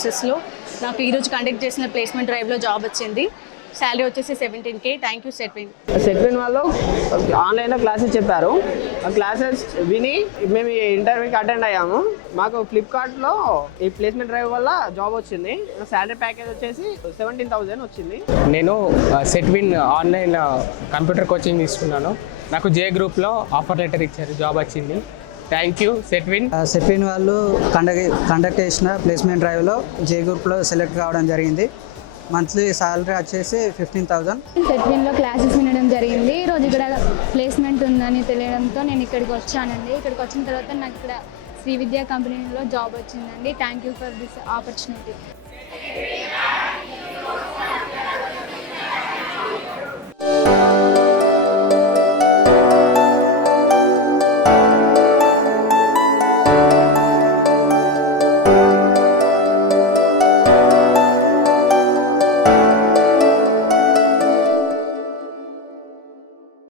ప్రాసెస్లో నాకు ఈరోజు కండక్ట్ చేసిన ప్లేస్మెంట్ డ్రైవ్లో జాబ్ వచ్చింది. శాలరీ వచ్చేసి 17K. Thank you Setwin. Setwin వాళ్ళు ఆన్లైన్లో క్లాసెస్ చెప్పారు. ఆ క్లాసెస్ విని మేము ఇంటర్వ్యూకి అటెండ్ అయ్యాము. మాకు ఫ్లిప్కార్ట్లో ఈ ప్లేస్మెంట్ డ్రైవ్ వల్ల జాబ్ వచ్చింది. శాలరీ ప్యాకేజ్ వచ్చేసి 17,000 వచ్చింది. నేను సెట్విన్ ఆన్లైన్ కంప్యూటర్ కోచింగ్ తీసుకున్నాను. నాకు జే గ్రూప్లో ఆఫర్ లెటర్ ఇచ్చారు, జాబ్ వచ్చింది. Thank you Setwin. సెట్విన్ వాళ్ళు కండక్ట్ చేసిన ప్లేస్మెంట్ డ్రైవ్లో జే గ్రూప్లో సెలెక్ట్ కావడం జరిగింది. మంత్లీ సాలరీ వచ్చేసి 15,000. సెట్విన్లో క్లాసెస్ వినడం జరిగింది. ఈరోజు ఇక్కడ ప్లేస్మెంట్ ఉందని తెలియడంతో నేను ఇక్కడికి వచ్చానండి. ఇక్కడికి వచ్చిన తర్వాత నాకు ఇక్కడ శ్రీ విద్యా కంపెనీలో జాబ్ వచ్చిందండి. Thank you for this opportunity.